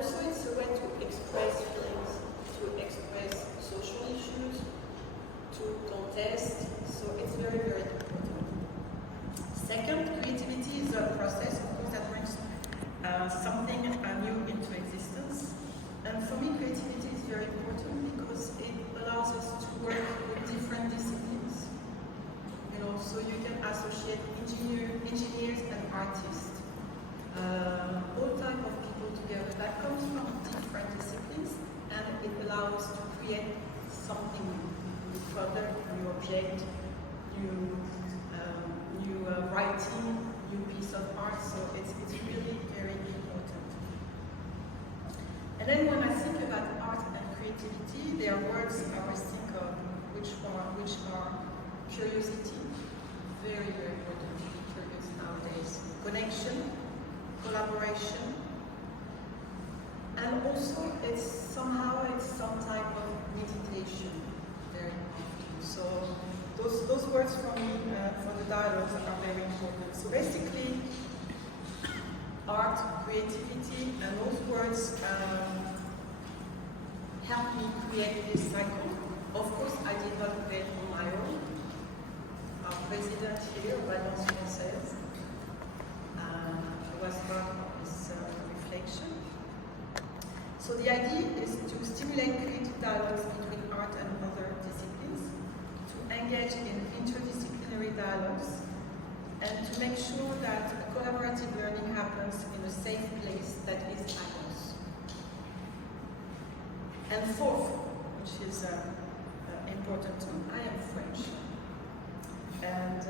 also it's a way to express feelings, to express social issues, to contest, so it's very, very important. Second, creativity is a process, of course, that brings something new into existence. And for me, creativity is very important because it allows us to work with different disciplines. You know, so you can associate engineers and artists, all type of people together that comes from different disciplines, and it allows us to create something new product, new object, new writing, new piece of art. So it's really very important. And then when I think about art and creativity, there are words I always think of which are curiosity. Very, very important to be curious nowadays. Connection, collaboration, and also it's some type of meditation. Very important. So those words for me, for the dialogues, are very important. So basically, art, creativity, and those words help me create this cycle. Of course, I did not create on my own. Our president here, Francaise, was part of this reflection. So the idea is to stimulate creative dialogues between art and other disciplines, to engage in interdisciplinary dialogues, and to make sure that collaborative learning happens in a safe place that is ours. And fourth, which is important too, I am French. And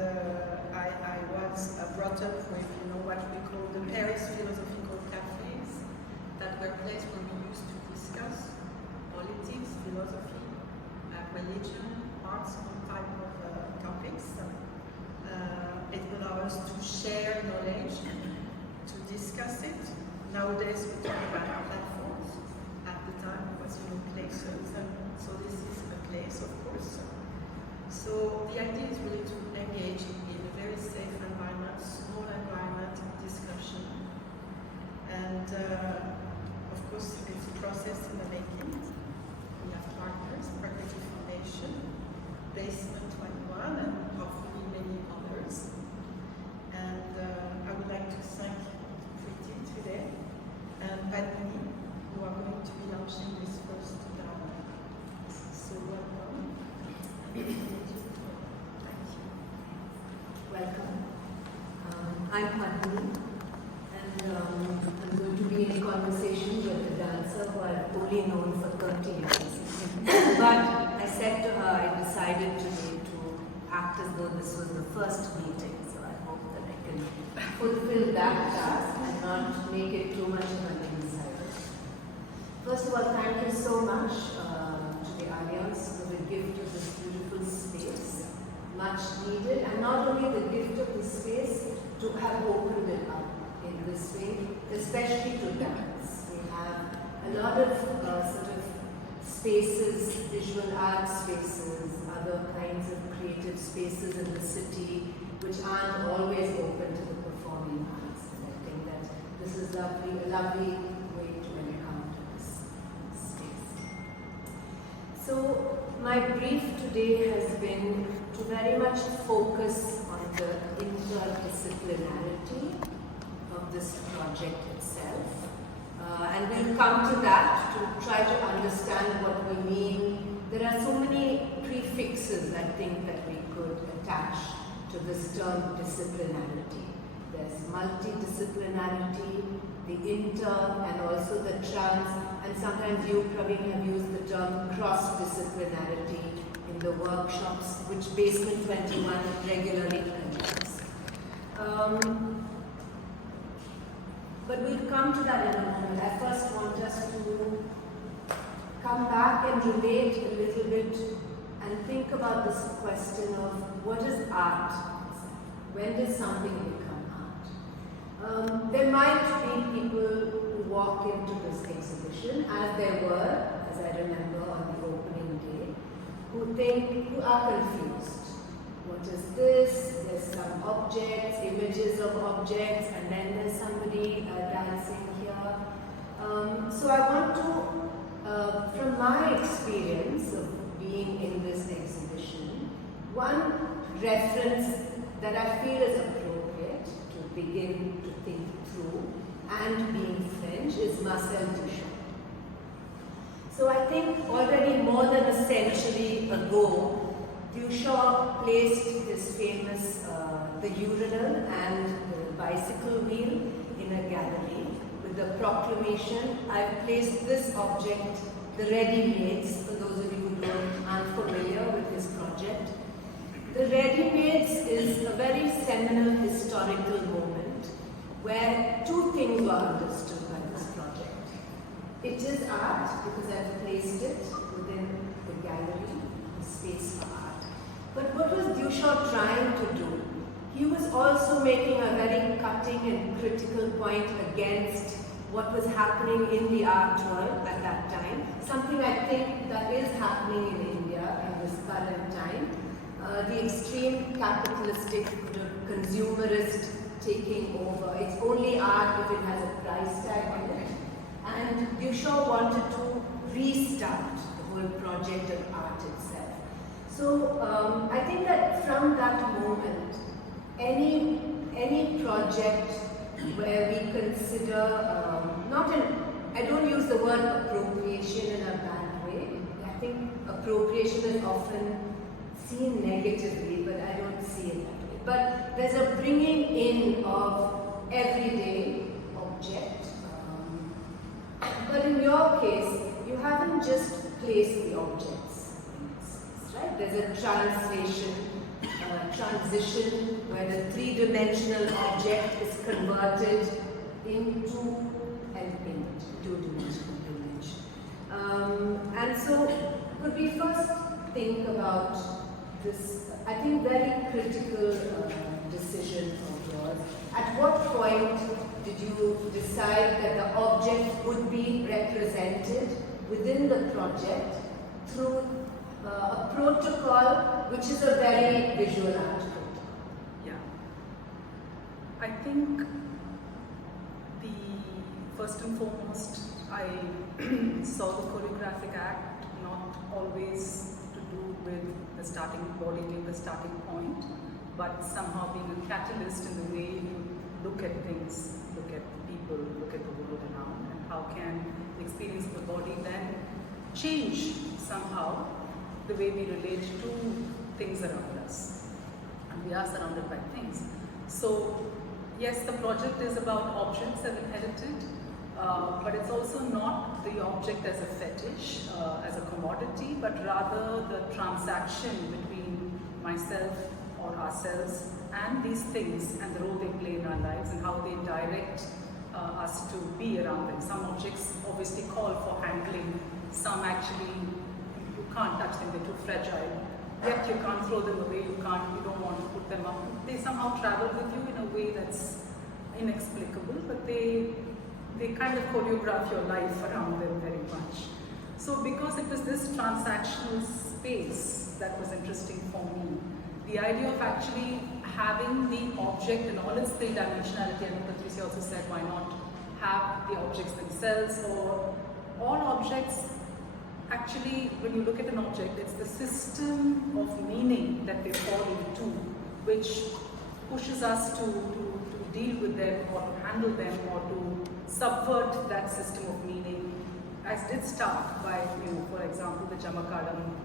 I was brought up with, what we call the Paris philosophical cafes, that were places where we used to discuss politics, philosophy, religion, arts, all type of topics. It allows us to share knowledge, to discuss it. Nowadays we talk about platforms. At the time it was places, and so this is a place, of course. So the idea is really to engage in a very safe environment, small environment, discussion. And of course, it's a process in the making. We have partners, Prakriti Foundation, Basement 21, and hopefully many others. And I would like to thank Preethi today and Padmini, who are going to be launching this first dialogue. So welcome. Thank you. Welcome. I'm Padmini, and I'm going to be in conversation with a dancer who I've only known for 30 years. But I said to her, I decided today to act as though this was the first meeting, so I hope that I can fulfill that task and not make it too much of an insider. First of all, thank you so much to the Alliance for the gift of this beautiful space, much needed, and not only the gift of the space, to have opened it up in this way, especially to dance. We have a lot of sort of spaces, visual art spaces, other kinds of creative spaces in the city, which aren't always open to the performing arts. And I think that this is a lovely way to really come to this space. So my brief today has been to very much focus on the interdisciplinarity of this project itself. And we'll come to that to try to understand what we mean. There are so many prefixes, I think, that we could attach to this term disciplinarity. There's multidisciplinarity, the inter, and also the trans, and sometimes you, Praveen, have used the term cross-disciplinarity in the workshops, which Basement 21 regularly conducts. But we'll come to that in a moment. I first want us to come back and relate a little bit and think about this question of what is art? When does something become art? There might be people who walk into this exhibition, as there were, as I remember on the opening day, who are confused. What is this? There's some objects, images of objects, and then there's somebody dancing here. So I want to, from my experience of being in this exhibition, one reference that I feel is appropriate to begin to think through, and being French, is Marcel Duchamp. So I think already more than a century ago, Duchamp placed his famous the urinal and the bicycle wheel in a gallery with the proclamation, "I've placed this object," the ready-mades, for those of you who aren't familiar with his project. The ready-mades is a very seminal historical moment where two things were understood by this project. It is art because I've placed it within the gallery, the space for art. But what was Duchamp trying to do? He was also making a very cutting and critical point against what was happening in the art world at that time. Something I think that is happening in India in this current time. The extreme capitalistic, consumerist taking over. It's only art if it has a price tag on it. And Duchamp wanted to restart the whole project of art itself. So I think that from that moment, any project where we consider, I don't use the word appropriation in a bad way. I think appropriation is often seen negatively, but I don't see it that way. But there's a bringing in of everyday object. But in your case, you haven't just placed the objects in space, right? There's a transition where the three-dimensional object is converted into an image, two-dimensional image. And so, could we first think about this, I think, very critical decision of yours? At what point did you decide that the object would be represented within the project through a protocol which is a very visual art protocol? Yeah. I think first and foremost, I saw the choreographic act not always to do with the starting body being the starting point, but somehow being a catalyst in the way you look at things, look at people, look at the world around, and how can the experience of the body then change somehow the way we relate to things around us. And we are surrounded by things. So yes, the project is about objects as inherited, but it's also not the object as a fetish, as a commodity, but rather the transaction between myself or ourselves and these things and the role they play in our lives and how they direct us to be around them. Some objects obviously call for handling, some actually you can't touch them, they're too fragile. Yet you can't throw them away, you don't want to put them up. They somehow travel with you in a way that's inexplicable, but they kind of choreograph your life around them very much. So because it was this transactional space that was interesting for me, the idea of actually having the object in all its three-dimensionality, and Prakriti also said, why not have the objects themselves, or all objects. Actually, when you look at an object, it's the system of meaning that they fall into, which pushes us to deal with them, or to handle them, or to subvert that system of meaning. As did start by, for example, the Jamakadam,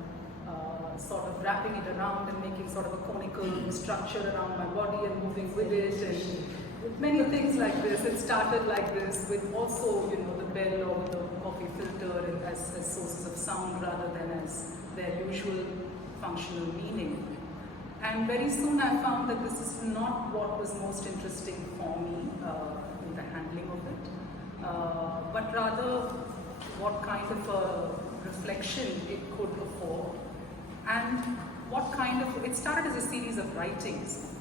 sort of wrapping it around and making sort of a conical structure around my body and moving with it, and with many things like this. It started like this, with also, the bell or the coffee filter as sources of sound rather than as their usual functional meaning. And very soon I found that this is not what was most interesting for me in the handling of it, but rather what kind of a reflection it could afford, and what kind of, it started as a series of writings.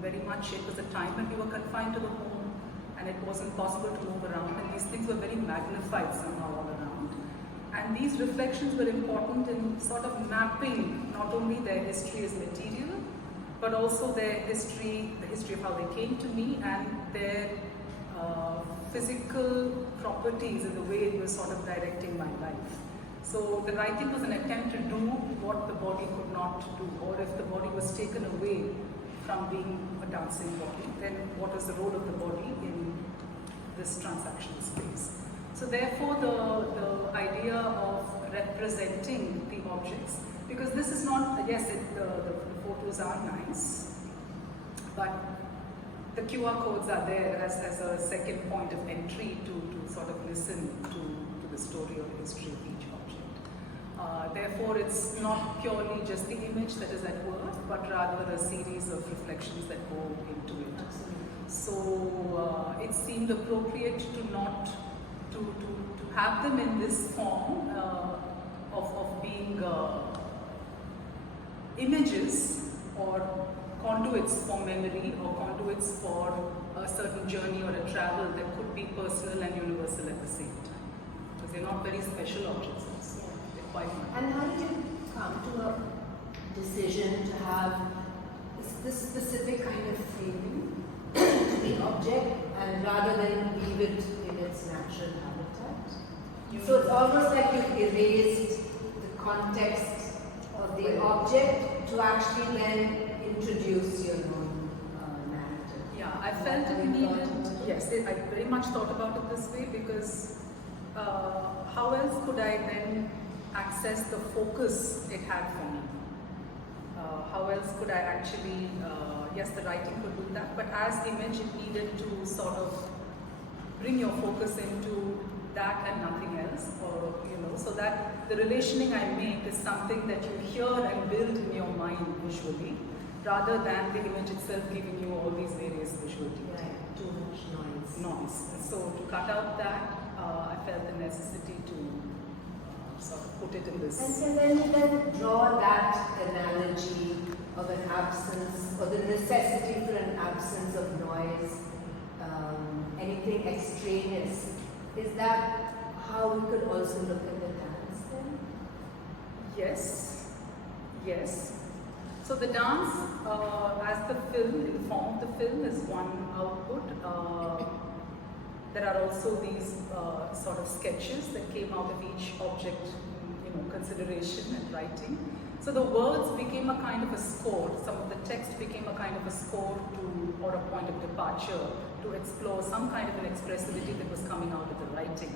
Very much it was a time when we were confined to the home and it wasn't possible to move around, and these things were very magnified somehow all around. And these reflections were important in sort of mapping not only their history as material, but also their history, the history of how they came to me, and their physical properties in the way it was sort of directing my life. So the writing was an attempt to do what the body could not do, or if the body was taken away from being a dancing body, then what is the role of the body in this transactional space? So therefore the idea of representing the objects, because this is not, yes, the photos are nice, but the QR codes are there as a second point of entry to sort of listen to the story or the history of each object. Therefore, it's not purely just the image that is at work, but rather a series of reflections that go into it. So it seemed appropriate to not to have them in this form of being images or conduits for memory or conduits for a certain journey or a travel that could be personal and universal at the same time. Because they're not very special objects also. They're quite nice. And how did you come to a decision to have this specific kind of framing to the object and rather than leave it in its natural habitat? So it's almost like you've erased the context of the object to actually then introduce your own narrative. Yeah, I felt it needed. Yes, I very much thought about it this way because how else could I then access the focus it had for me? How else could I actually, yes, the writing could do that, but as image it needed to sort of bring your focus into that and nothing else, or so that the relationing I make is something that you hear and build in your mind visually, rather than the image itself giving you all these various visual details. Right, too much noise. And so to cut out that, I felt the necessity to sort of put it in this. And then draw that analogy of an absence, or the necessity for an absence of noise, anything extraneous. Is that how we could also look at the dance then? Yes, yes. So the dance, as the film, in the form of the film, is one output. There are also these sort of sketches that came out of each object, consideration and writing. So the words became a kind of a score. Some of the text became a kind of a score or a point of departure to explore some kind of an expressivity that was coming out of the writing.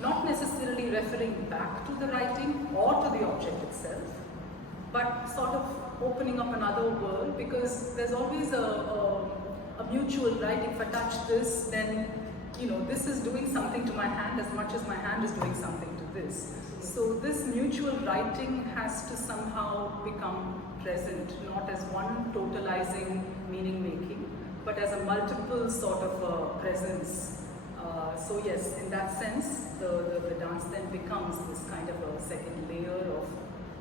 Not necessarily referring back to the writing or to the object itself, but sort of opening up another world, because there's always a mutual, right? If I touch this, then this is doing something to my hand as much as my hand is doing something to this. So this mutual writing has to somehow become present, not as one totalizing meaning making, but as a multiple sort of presence. So yes, in that sense, the dance then becomes this kind of a second layer of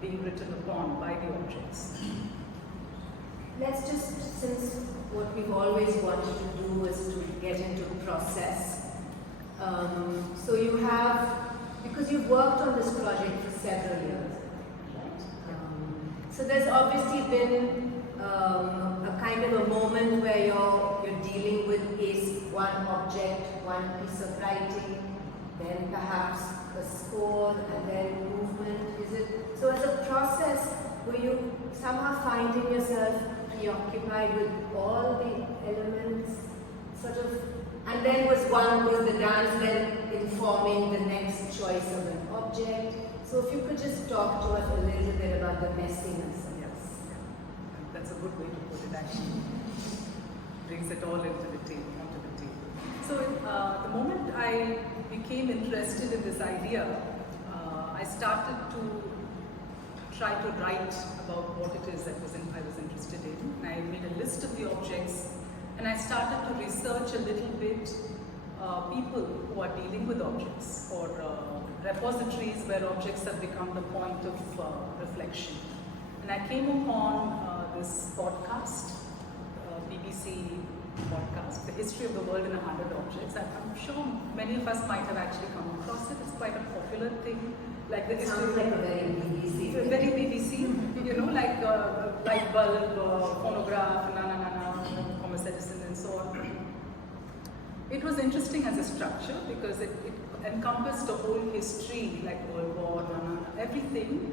being written upon by the objects. Let's just, since what we've always wanted to do is to get into process. So you have, because you've worked on this project for several years, right? So there's obviously been a kind of a moment where you're dealing with one object, one piece of writing, then perhaps a score, and then movement. So as a process, were you somehow finding yourself preoccupied with all the elements, sort of, and then was the dance then informing the next choice of an object? So if you could just talk to us a little bit about the messiness of this. That's a good way to put it, actually. Brings it all onto the table. So the moment I became interested in this idea, I started to try to write about what it is that I was interested in. And I made a list of the objects, and I started to research a little bit people who are dealing with objects, or repositories where objects have become the point of reflection. And I came upon this podcast, BBC podcast, The History of the World in 100 Objects. I'm sure many of us might have actually come across it. It's quite a popular thing. Like the history. Sounds like a very BBC. Very BBC, like light bulb, phonograph, Thomas Edison, and so on. it was interesting as a structure because it encompassed the whole history, like World War, everything,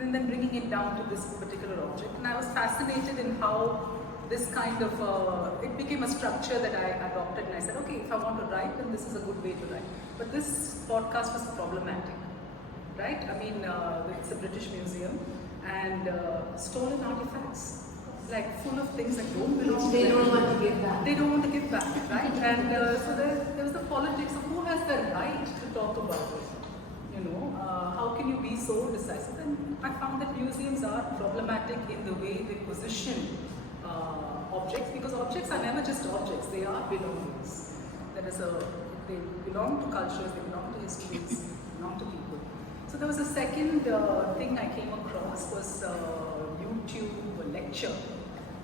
and then bringing it down to this particular object. And I was fascinated in how this kind of, it became a structure that I adopted, and I said, okay, if I want to write, then this is a good way to write. But this podcast was problematic, right? I mean, it's a British museum, and stolen artifacts, like full of things that don't belong to them. They don't want to give back. They don't want to give back, right? And so there was the politics of who has the right to talk about it. You know, how can you be so decisive? And I found that museums are problematic in the way they position objects, because objects are never just objects, they are belongings. They belong to cultures, they belong to histories, they belong to people. So there was a second thing I came across was a YouTube lecture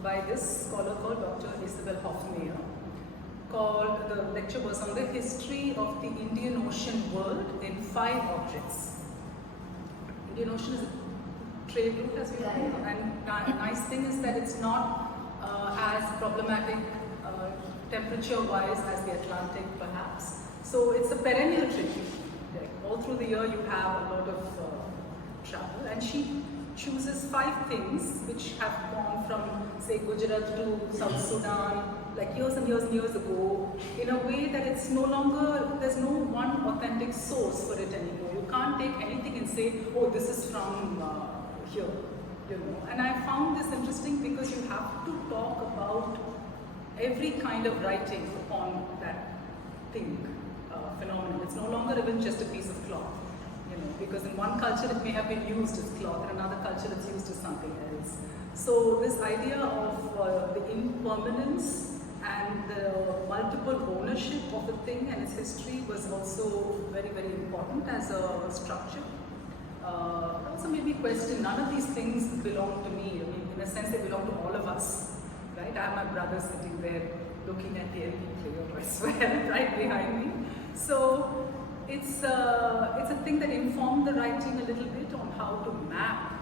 by this scholar called Dr. Isabel Hofmeyr. The lecture was on the history of the Indian Ocean world in 5 objects. Indian Ocean is a trade route, as we know, and the nice thing is that it's not as problematic temperature-wise as the Atlantic, perhaps. So it's a perennial trade route. All through the year you have a lot of travel, and she chooses 5 things which have gone from, say, Gujarat to South Sudan, like years and years and years ago, in a way that it's no longer, there's no one authentic source for it anymore. You can't take anything and say, oh, this is from here, you know. And I found this interesting because you have to talk about every kind of writing upon that thing, phenomenon. It's no longer even just a piece of cloth, you know, because in one culture it may have been used as cloth, in another culture it's used as something else. So this idea of the impermanence and the multiple ownership of the thing and its history was also very, very important as a structure. It also made me question, none of these things belong to me. I mean, in a sense, they belong to all of us, right? I have my brother sitting there looking at the LP player, I swear, right behind me. So it's a thing that informed the writing a little bit on how to map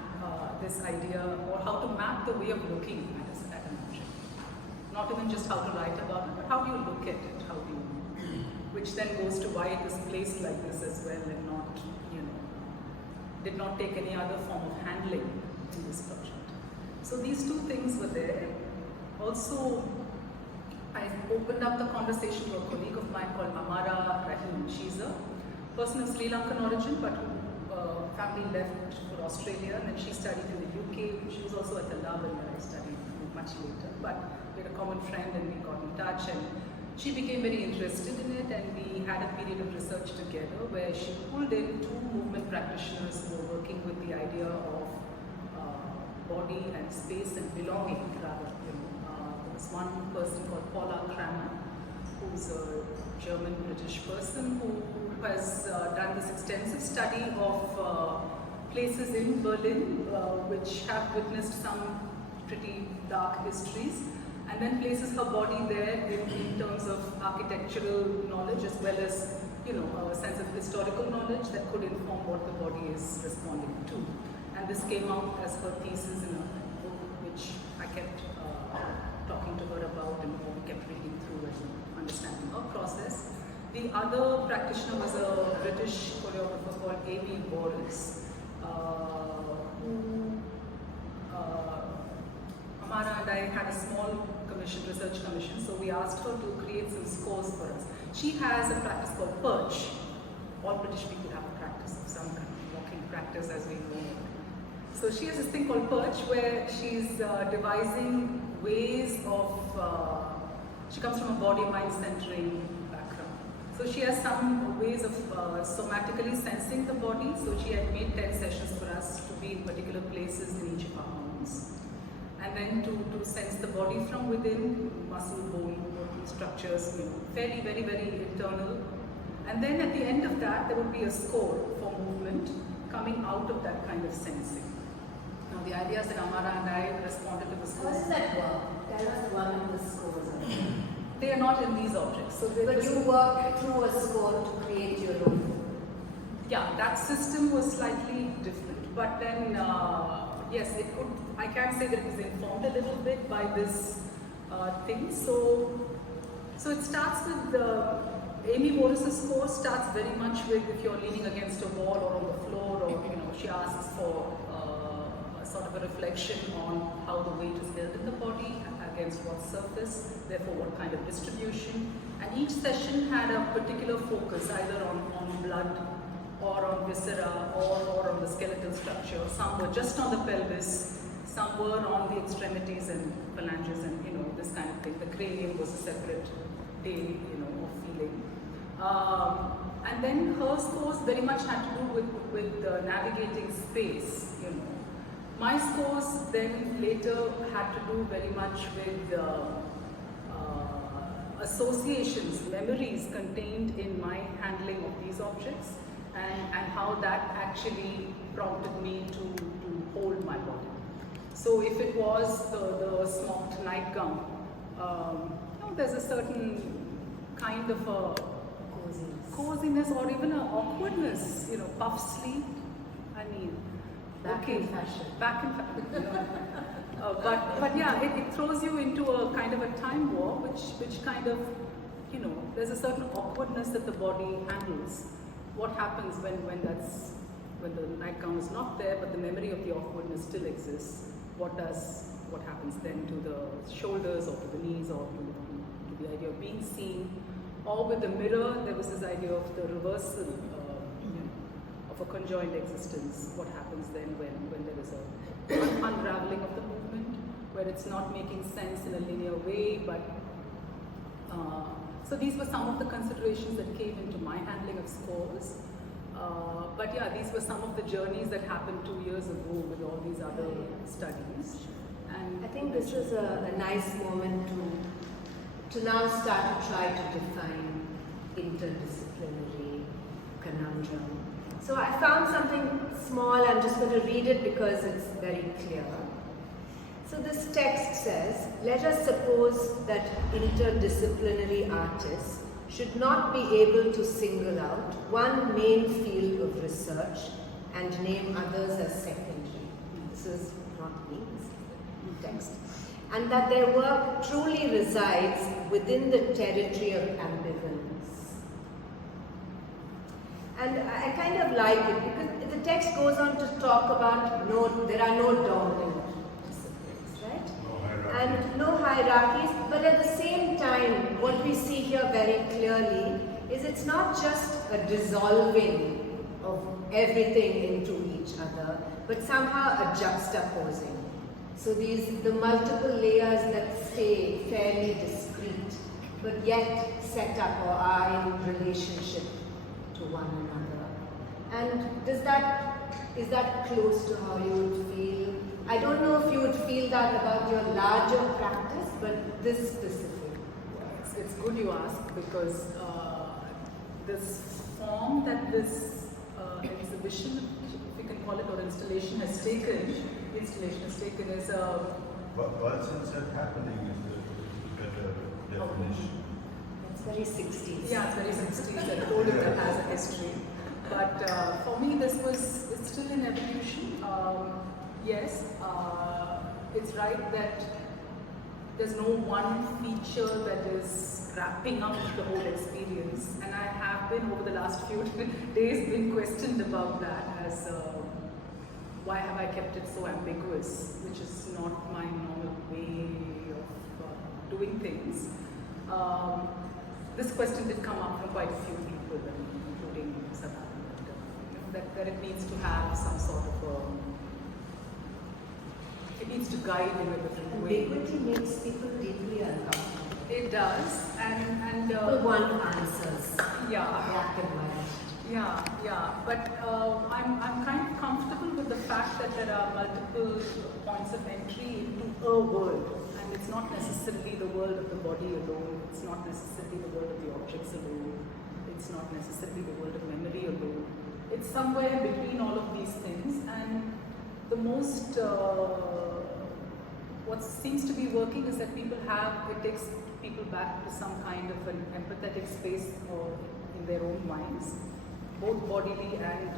this idea, or how to map the way of looking at an object. Not even just how to write about it, but how do you look at it? How do you, which then goes to why it is placed like this as well, and not, you know, did not take any other form of handling in this project. So these 2 things were there. Also, I opened up the conversation to a colleague of mine called Amara Rahim. She's a person of Sri Lankan origin, but who family left for Australia, and then she studied in the UK. She was also at the lab, and I studied much later. But we had a common friend, and we got in touch, and she became very interested in it, and we had a period of research together where she pulled in 2 movement practitioners who were working with the idea of body and space and belonging, rather. You know, there was one person called Paula Kramer, who's a German-British person who has done this extensive study of places in Berlin which have witnessed some pretty dark histories, and then places her body there in terms of architectural knowledge as well as, you know, a sense of historical knowledge that could inform what the body is responding to. And this came out as her thesis in a book which I kept talking to her about, and we kept reading through and understanding her process. The other practitioner was a British choreographer called A.B. Boris, who Amara and I had a small commission, research commission, so we asked her to create some scores for us. She has a practice called Perch. All British people have a practice of some kind of walking practice, as we know it. So she has this thing called Perch, where she's devising ways of, she comes from a body-mind centering background. So she has some ways of somatically sensing the body. So she had made 10 sessions for us to be in particular places in each of our homes. And then to sense the body from within, muscle, bone, structures, you know, very, very, very internal. And then at the end of that, there would be a score for movement coming out of that kind of sensing. Now the idea is that Amara and I responded to the scores. How does that work? Tell us one of the scores. They are not in these objects. So but you work through a score to create your own. Yeah, that system was slightly different. But then, yes, it could, I can say that it was informed a little bit by this thing. So So it starts with Amy Morris's course starts very much with if you're leaning against a wall or on the floor, or she asks for a sort of a reflection on how the weight is held in the body, against what surface, therefore what kind of distribution. And each session had a particular focus, either on blood or on viscera or on the skeletal structure. Some were just on the pelvis, some were on the extremities and phalanges and this kind of thing. The cranium was a separate day of feeling. And then her course very much had to do with navigating space. My scores then later had to do very much with associations, memories contained in my handling of these objects, and how that actually prompted me to hold my body. So if it was the smoked nightgown, there's a certain kind of a coziness or even an awkwardness, puff sleeve. I mean, Back in fashion. Back in fashion. But yeah, it throws you into a kind of a time war, which kind of, there's a certain awkwardness that the body handles. What happens when the nightgown is not there, but the memory of the awkwardness still exists? What happens then to the shoulders or to the knees or to the idea of being seen? Or with the mirror, there was this idea of the reversal of a conjoined existence. What happens then when there is a unraveling of the movement, where it's not making sense in a linear way, but so these were some of the considerations that came into my handling of scores. But yeah, these were some of the journeys that happened 2 years ago with all these other studies. And I think this is a nice moment to now start to try to define interdisciplinary conundrum. So I found something small, I'm just going to read it because it's very clear. So this text says, let us suppose that interdisciplinary artists should not be able to single out one main field of research and name others as secondary. This is not me, this is the text. And that their work truly resides within the territory of ambivalence. And I kind of like it because the text goes on to talk about there are no dominant disciplines, right? No hierarchy. And no hierarchies, but at the same time, what we see here very clearly is it's not just a dissolving of everything into each other, but somehow a juxtaposing. So the multiple layers that stay fairly discrete, but yet set up or are in relationship to one another. And is that close to how you would feel? I don't know if you would feel that about your larger practice, but this specific. It's good you ask, because this form that this exhibition, if we can call it, or installation has taken is a... What since that happening is the better definition. It's very 60s. Yeah, it's very 60s, that told it that has a history. But for me, it's still in evolution. Yes, it's right that there's no one feature that is wrapping up the whole experience. And I have been, over the last few days, been questioned about that as why have I kept it so ambiguous, which is not my normal way of doing things. This question did come up from quite a few people, including Sadhana, that it needs to have some sort of it needs to guide in a different way. Ambiguity makes people deeply uncomfortable. It does, and People want answers. yeah, Black and white. yeah. But I'm kind of comfortable with the fact that there are multiple points of entry into a world, and it's not necessarily the world of the body alone. It's not necessarily the world of the objects alone. It's not necessarily the world of memory alone. It's somewhere between all of these things, and the most what seems to be working is that it takes people back to some kind of an empathetic space in their own minds, both bodily and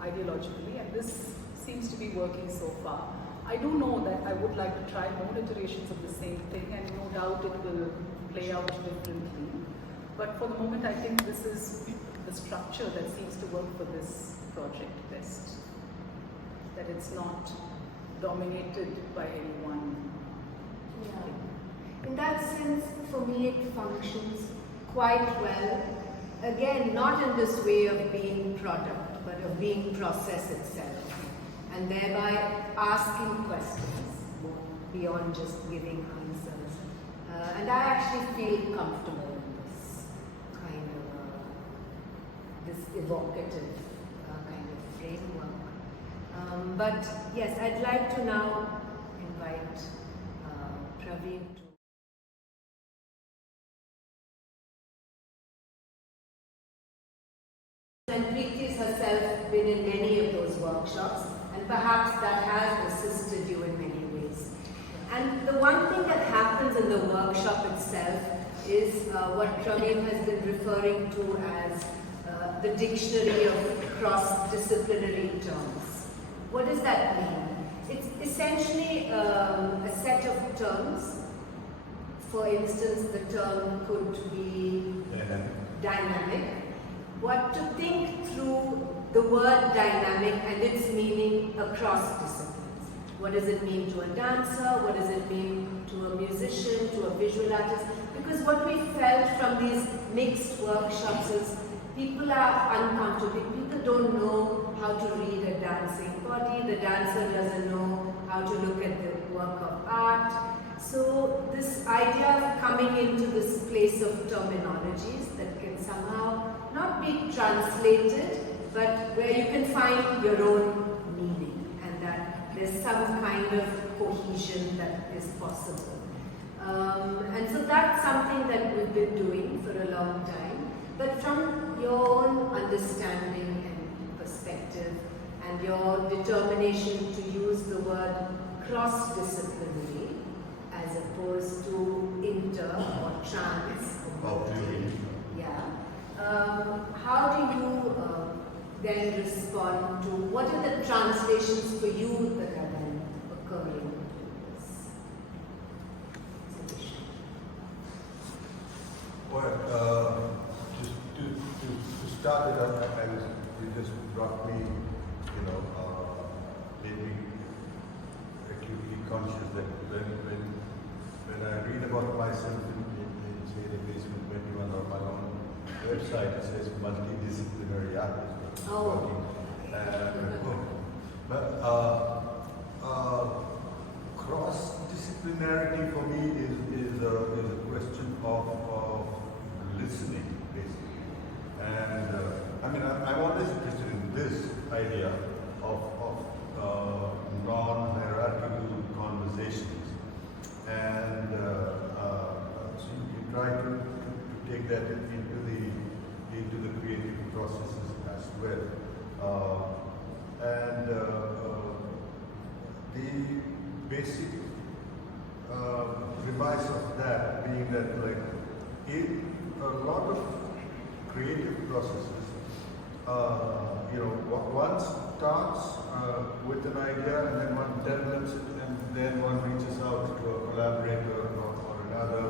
ideologically, and this seems to be working so far. I do know that I would like to try more iterations of the same thing, and no doubt it will play out differently. But for the moment, I think this is the structure that seems to work for this project best. That it's not dominated by any one. Yeah. In that sense, for me, it functions quite well. Again, not in this way of being product, but of being process itself, and thereby asking questions beyond just giving answers. And I actually feel comfortable in this kind of, this evocative kind of framework. But yes, I'd like to now invite Praveen to. And Preethi has herself been in many of those workshops, and perhaps that has assisted you in many ways. And the one thing that happens in the workshop itself is what Praveen has been referring to as the dictionary of cross-disciplinary terms. What does that mean? It's essentially a set of terms. For instance, the term could be dynamic. What to think through the word dynamic and its meaning across disciplines. What does it mean to a dancer? What does it mean to a musician, to a visual artist? Because what we felt from these mixed workshops is people are uncomfortable. People don't know how to read a dancing body. The dancer doesn't know how to look at the work of art. So this idea of coming into this place of terminologies that can somehow not be translated, but where you can find your own meaning and that there's some kind of cohesion that is possible. And so that's something that we've been doing for a long time. But from your own understanding and perspective and your determination to use the word cross-disciplinary as opposed to inter or trans. Yeah. How do you then respond to what are the translations for you that are then occurring to this exhibition? Well, just to start it up, you just brought me, made me acutely conscious that when I read about myself in say the basement 21 or my own website, it says multidisciplinary artist. But cross-disciplinarity for me is a question of listening, basically. And I'm always interested in this idea of non-hierarchical conversations. And so you try to take that into the creative processes as well. The basic premise of that being that, like, in a lot of creative processes, one starts with an idea and then one develops it, and then one reaches out to a collaborator or another,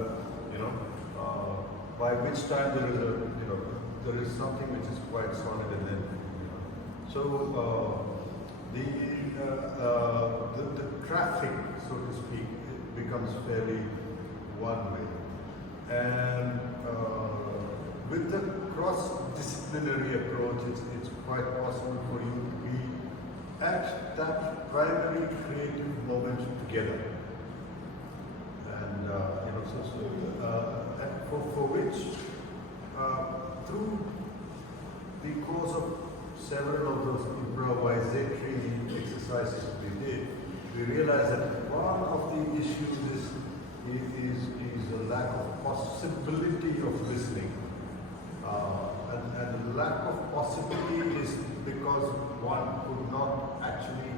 by which time there is something which is quite solid, and then the traffic, so to speak, it becomes fairly one way. And with the cross-disciplinary approach, it's quite possible for you to be at that primary creative moment together. And for which, through the course of several of those improvisatory exercises we did, we realized that one of the issues is a lack of possibility of listening. And the lack of possibility is because one could not actually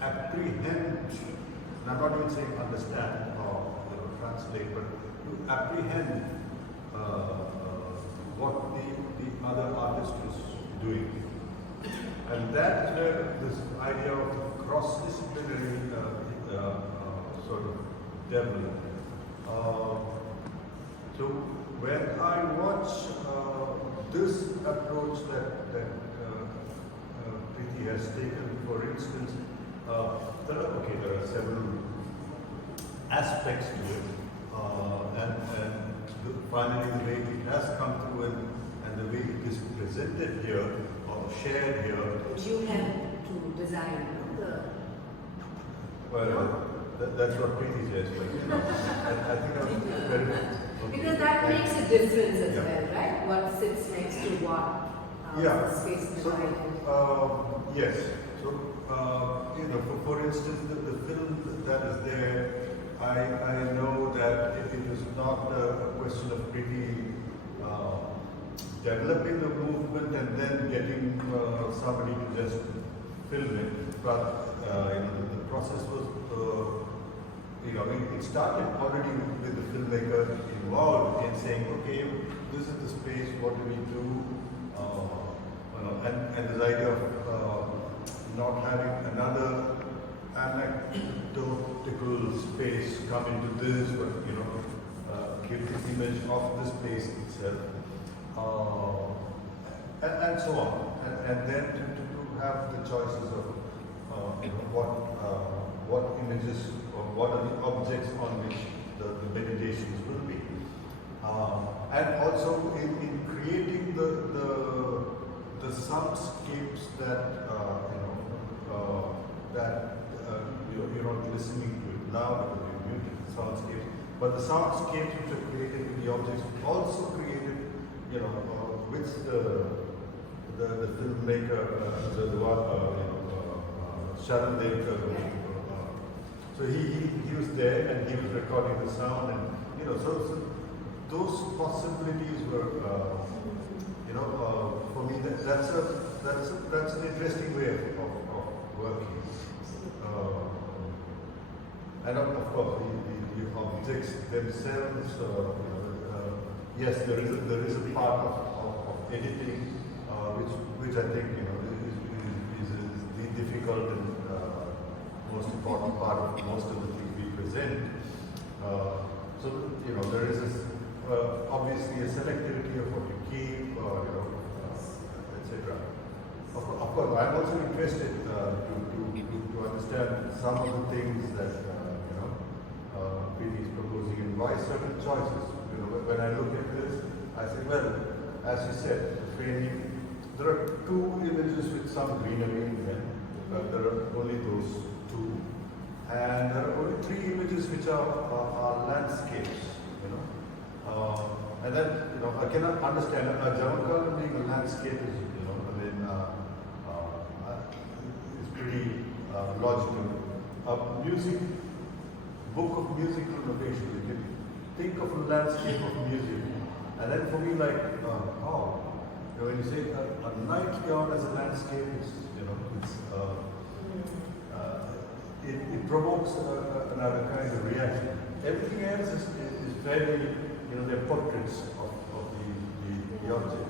apprehend, and I'm not even saying understand or translate, but to apprehend what the other artist is doing. And that is where this idea of cross-disciplinary sort of developed. So when I watch this approach that Preethi has taken, for instance, there are several aspects to it, and finally the way it has come through and the way it is presented here or shared here. Would you help to design the? Well, that's what Preethi says, but I think I was very okay. Because that makes a difference as well, right? What sits next to what? Space divided. Yes. So, for instance, the film that is there, I know that it was not a question of Preethi developing the movement and then getting somebody to just film it, but the process was, it started already with the filmmaker involved in saying, okay, this is the space, what do we do? And this idea of not having another anecdotal space come into this, but give the image of the space itself, and so on, and then to have the choices of what images or what are the objects on which the meditations will be, and also in creating the soundscapes that you're not listening to it now because you're muted the soundscapes, but the soundscapes which are created with the objects also created, with the filmmaker, Sharon Devkar. So he was there and he was recording the sound, and so those possibilities were. For me, that's an interesting way of working. And of course, the objects themselves. Yes, there is a part of editing, which I think is the difficult and most important part of most of the things we present. So there is this. Obviously a selectivity of what you keep, etc. Of course, I'm also interested to understand some of the things that Preethi is proposing and why certain choices. When I look at this, I say, well, as you said, the framing, there are two images with some greenery in them. There are only those two, and there are only three images which are landscapes. And then, I cannot understand Jawaharlal being a landscape is, it's pretty logical. Music, book of musical notation, you can think of a landscape of music. And then for me, when you say a nightgown as a landscape, it provokes another kind of reaction. Everything else is very, they're portraits of the object.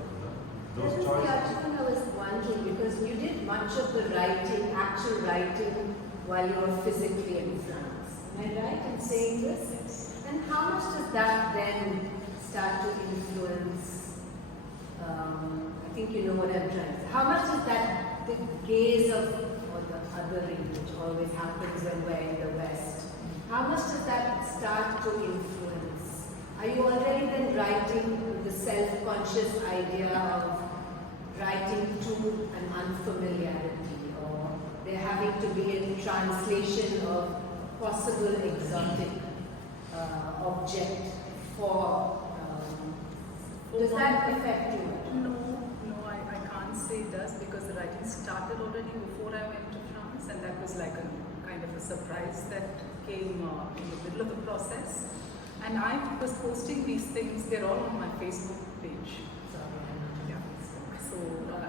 Those choices. The article I was wondering, because you did much of the writing, actual writing, while you were physically in France. Am I right in saying this? Yes. And how much does that then start to influence? I think you know what I'm trying to say. How much does that, the gaze of, or the othering, which always happens when we're in the West, how much does that start to influence? Are you already then writing the self-conscious idea of writing to an unfamiliarity, or there having to be a translation of possible exotic object for, does that affect you? No, I can't say it does, because the writing started already before I went to France, and that was like a kind of a surprise that came in the middle of the process. And I was posting these things, they're all on my Facebook page. Yeah. So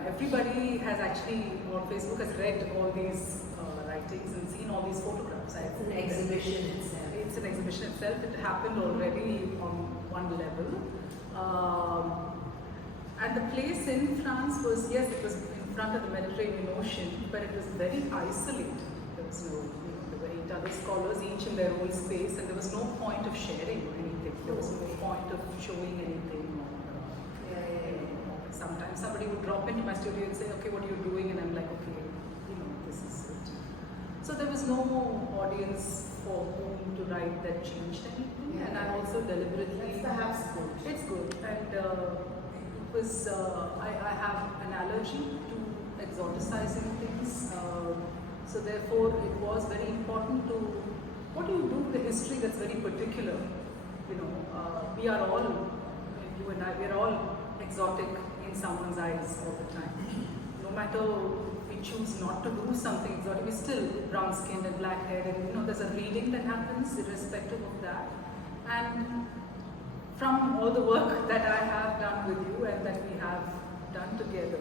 everybody has actually on Facebook has read all these writings and seen all these photographs. It's an exhibition itself. It's an exhibition itself. It happened already on one level. And the place in France was, yes, it was in front of the Mediterranean Ocean, but it was very isolated. There was no, there were 8 other scholars, each in their own space, and there was no point of sharing anything. There was no point of showing anything. Sometimes somebody would drop into my studio and say, okay, what are you doing? And I'm like, okay, this is it. So there was no audience for whom to write that changed anything. And I also deliberately... That's perhaps good. It's good. And it was, I have an allergy to exoticizing things. So therefore, it was very important to, what do you do with the history that's very particular? We are all, you and I, we are all exotic in someone's eyes all the time. No matter we choose not to do something exotic, we're still brown skinned and black haired, and there's a reading that happens irrespective of that. And from all the work that I have done with you and that we have done together,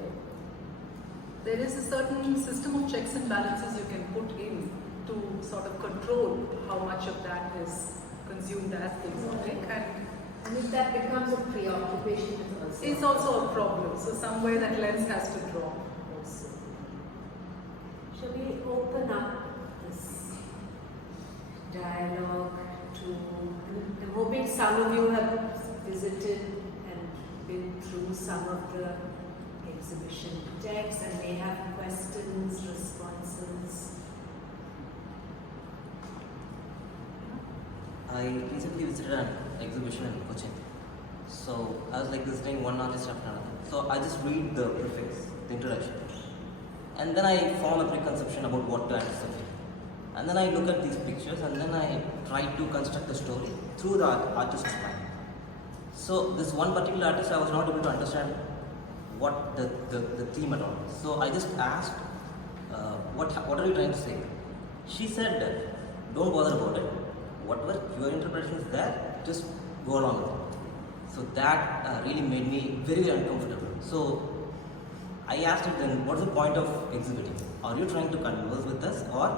there is a certain system of checks and balances you can put in to sort of control how much of that is consumed as exotic. And if that becomes a preoccupation, It's also a problem. So somewhere that lens has to drop also. Shall we open up this dialogue to, I'm hoping some of you have visited and been through some of the exhibition texts and may have questions, responses. I recently visited an exhibition in Cochin. So I was like visiting one artist after another. So I just read the preface, the introduction. And then I form a preconception about what to anticipate. And then I look at these pictures and then I try to construct the story through the artist's mind. So this one particular artist, I was not able to understand what the theme at all. So I just asked, what are you trying to say? She said, don't bother about it. Whatever your interpretation is there, just go along with it. So that really made me very, very uncomfortable. So I asked her then, what's the point of exhibiting? Are you trying to converse with us, or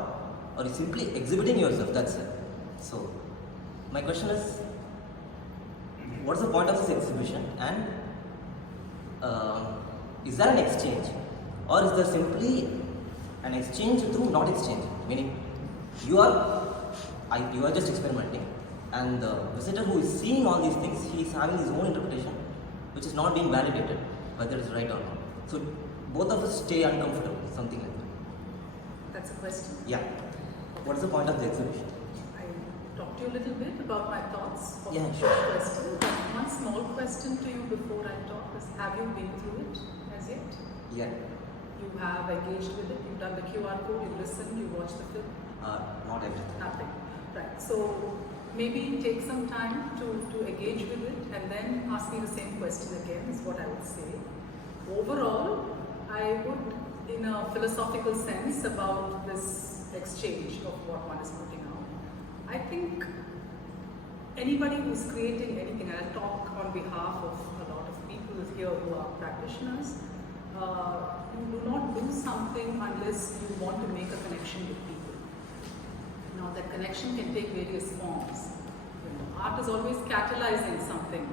are you simply exhibiting yourself? That's it. So my question is, what's the point of this exhibition, and is there an exchange, or is there simply an exchange through not exchange? Meaning you are just experimenting, and the visitor who is seeing all these things, he is having his own interpretation, which is not being validated, whether it's right or not. So both of us stay uncomfortable, something like that. That's a question. Yeah. What is the point of the exhibition? I talked to you a little bit about my thoughts for Yeah, the sure. question. But one small question to you before I talk is, have you been through it as yet? Yeah. You have engaged with it, you've done the QR code, you listened, you watched the film? Not everything. Nothing. Right. So maybe take some time to engage with it and then ask me the same question again, is what I would say. Overall, I would, in a philosophical sense about this exchange of what one is putting out, I think anybody who's creating anything, and I'll talk on behalf of a lot of people here who are practitioners, you do not do something unless you want to make a connection with people. Now that connection can take various forms. Art is always catalyzing something.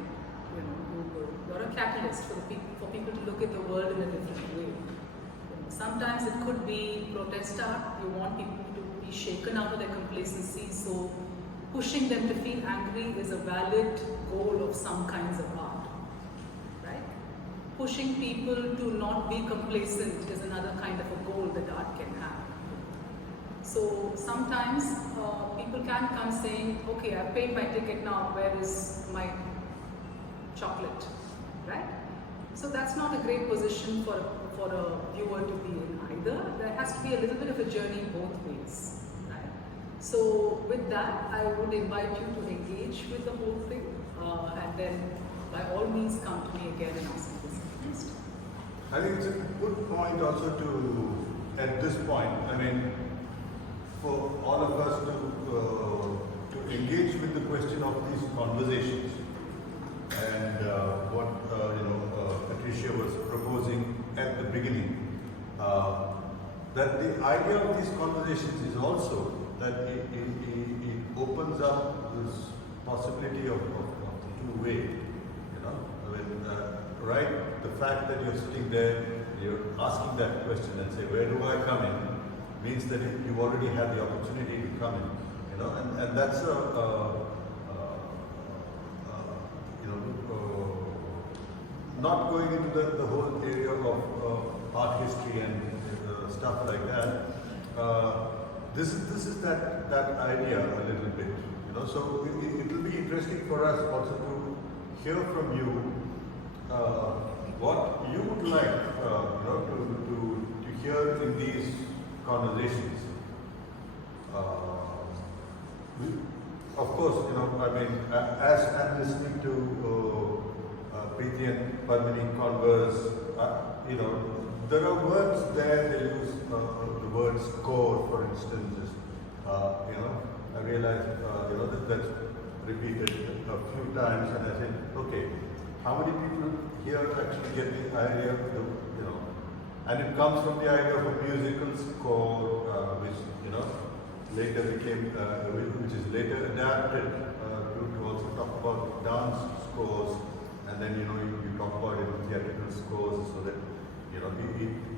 You're a catalyst for people to look at the world in a different way. Sometimes it could be protest art. You want people to be shaken out of their complacency, so pushing them to feel angry is a valid goal of some kinds of art. Right? Pushing people to not be complacent is another kind of a goal that art can have. So sometimes people can come saying, okay, I've paid my ticket now, where is my chocolate, right? So that's not a great position for a viewer to be in either. There has to be a little bit of a journey both ways, right? So with that, I would invite you to engage with the whole thing and then by all means come to me again and ask me this question. I think it's a good point also to, at this point, I mean, for all of us to engage with the question of these conversations, and what Patricia was proposing at the beginning, that the idea of these conversations is also that it opens up this possibility of the two-way. Right? The fact that you're sitting there, you're asking that question and say, where do I come in? means that you already have the opportunity to come in, you know, and that's not going into the whole area of art history and stuff like that. This is that idea a little bit, you know. So it will be interesting for us also to hear from you what you would like, you know, to hear in these conversations. Of course, you know, I mean, as I'm listening to Preethi and Padmini converse, you know, there are words there. They use the word score, for instance. You know, I realized, you know, that's repeated a few times, and I said, okay, how many people here actually get the idea of the, you know, and it comes from the idea of a musical score, which, you know, later became, which is later adapted to also talk about dance scores, and then, you know, you talk about it in theatrical scores, so that, you know,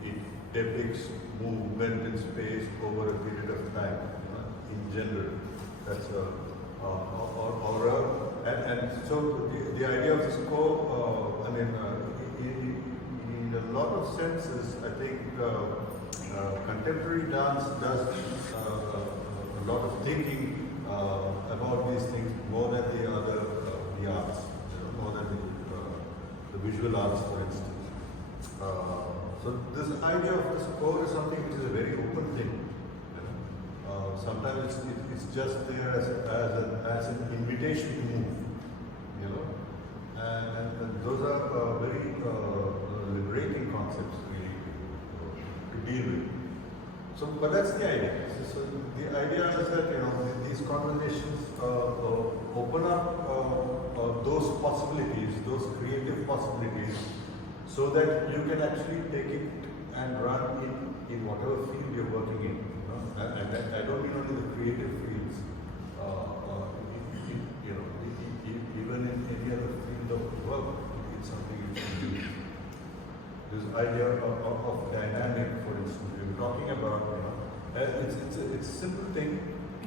it depicts movement in space over a period of time, you know, in general. That's and so the idea of the score, I mean, in a lot of senses, I think contemporary dance does a lot of thinking about these things more than the other the arts, you know, more than the visual arts, for instance. So this idea of the score is something which is a very open thing. Sometimes it's just there as an invitation to move, you know, and those are very liberating concepts really to deal with. So, but that's the idea. So the idea is that, you know, these conversations open up those possibilities, those creative possibilities, so that you can actually take it and run in whatever field you're working in. And I don't mean only the creative fields, you know, even in any other field of work, it's something you can do. This idea of dynamic, for instance, we were talking about, you know, it's a simple thing.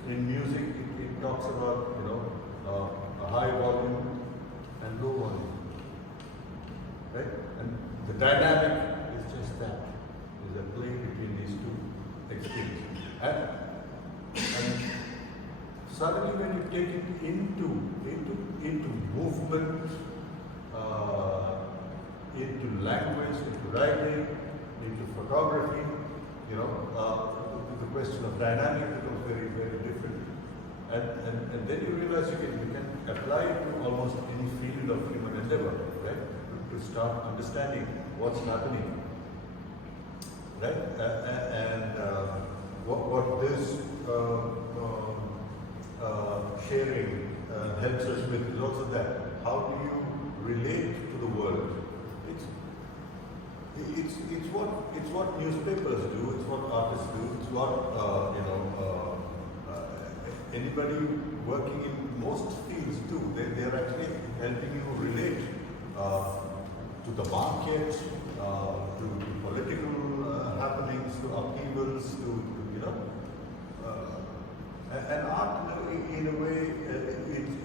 In music, it talks about, you know, a high volume and low volume, right? And the dynamic is just that, is a play between these two extremes. And suddenly when you take it into movement, into language, into writing, into photography, you know, the question of dynamic becomes very, very different. And then you realize you can apply it to almost any field of human endeavor, right? To start understanding what's happening, right? What this sharing helps us with is also that. How do you relate to the world? It's what newspapers do. It's what artists do. It's what you know. Anybody working in most fields do. They're actually helping you relate to the market, to political happenings, to upheavals, to you know. And art, in a way,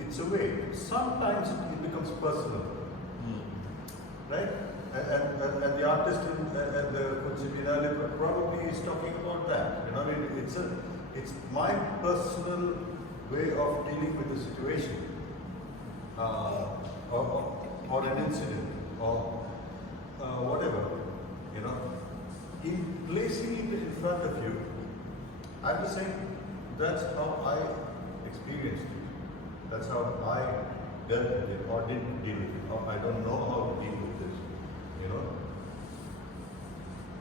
it's a way. Sometimes it becomes personal, right? And the artist and the Kuchibinale probably is talking about that. You know, I mean, it's my personal way of dealing with the situation, or an incident, or whatever. You know, in placing it in front of you, I'm just saying that's how I experienced it. That's how I dealt with it, or didn't deal with it, or I don't know how to deal with this. You know,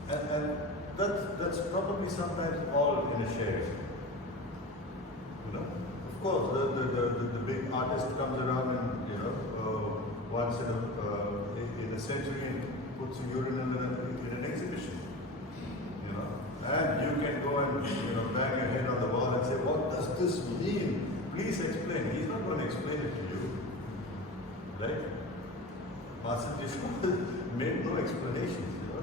and that's probably sometimes all in a shade. You know, of course, the big artist comes around and, you know, once in a century and puts a urinal in an exhibition. You know, and you can go and, you know, bang your head on the wall and say, what does this mean? Please explain. He's not going to explain it to you, right? Master made no explanations. You know,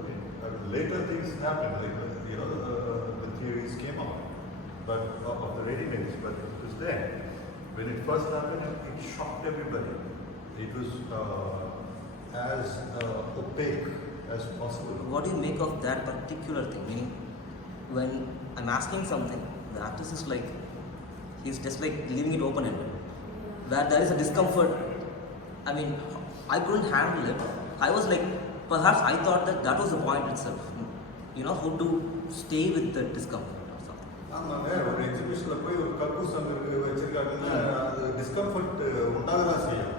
later things happen. Like, you know, the theories came out, but of the ready-mades, but it was there. When it first happened, it shocked everybody. It was as opaque as possible. What do you make of that particular thing? Meaning, when I'm asking something, the artist is like, he's just like leaving it open-ended. Where there is a discomfort, I mean, I couldn't handle it. I was like, perhaps I thought that was the point itself. You know, how to stay with the discomfort or something. ஆமாங்க, ஒரு எக்ஸிபிஷனில் போய் ஒரு கக்கூஸ் அங்கே வச்சிருக்காங்கன்னா அது discomfort உண்டாக தான் செய்யும்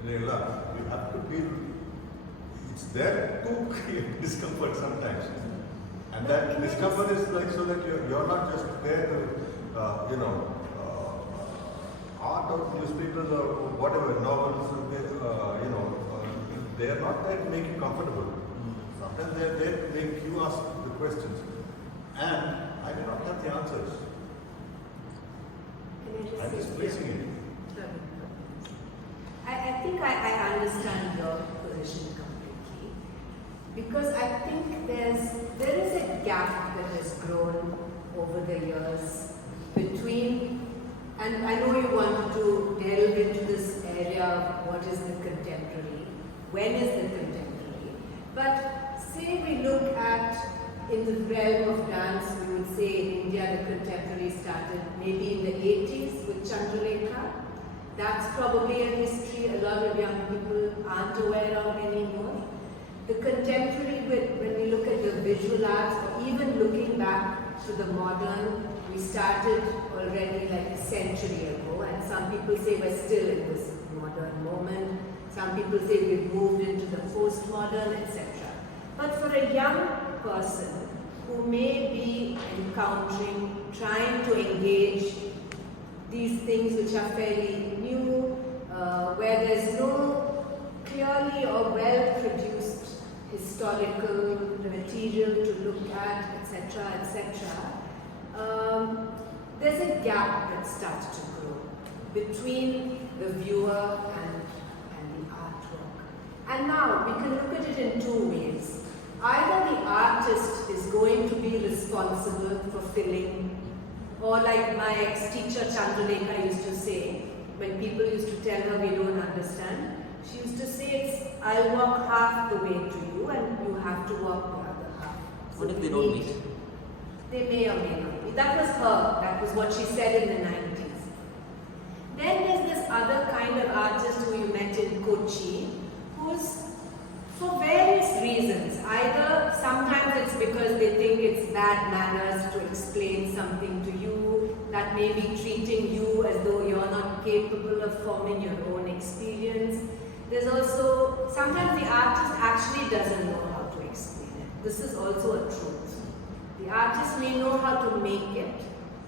இல்லைங்களா? You have to feel it's there to create discomfort sometimes and that discomfort is like so that you're not just there to art of newspapers or whatever novels they are not there to make you comfortable. Sometimes they are there to make you ask the questions. And I do not have the answers. I'm just placing it. I think I understand your position completely, because I think there is a gap that has grown over the years between, and I know you want to delve into this area of what is the contemporary, when is the contemporary, but say we look at in the realm of dance, we would say in India the contemporary started maybe in the 80s with Chandralekha. That's probably a history a lot of young people aren't aware of anymore. The contemporary, when we look at the visual arts, or even looking back to the modern, we started already like a century ago, and some people say we're still in this modern moment. Some people say we've moved into the postmodern, etc. But for a young person who may be encountering, trying to engage these things which are fairly new, where there's no clearly or well-produced historical material to look at, etc., etc., there's a gap that starts to grow between the viewer and the artwork. And now we can look at it in two ways. Either the artist is going to be responsible for filling, or like my ex-teacher Chandralekha used to say, when people used to tell her we don't understand, she used to say, I'll walk half the way to you and you have to walk the other half. So What if they don't meet? They may or may not be. That was her. That was what she said in the 90s. Then there's this other kind of artist who you met in Kochi, who's, for various reasons, either sometimes it's because they think it's bad manners to explain something to you, that may be treating you as though you're not capable of forming your own experience. There's also, sometimes the artist actually doesn't know how to explain it. This is also a truth. The artist may know how to make it.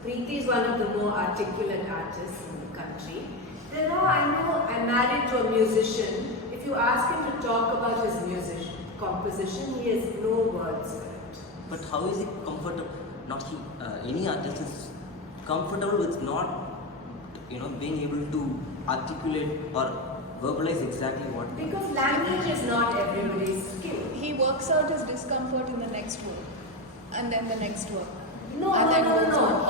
Preethi is one of the more articulate artists in the country. Then I'm married to a musician. If you ask him to talk about his composition, he has no words for it. But how is he comfortable? Not he. Any artist is comfortable with not, being able to articulate or verbalize exactly what. Because language is not everybody's skill. He works out his discomfort in the next word, and then the next word. No.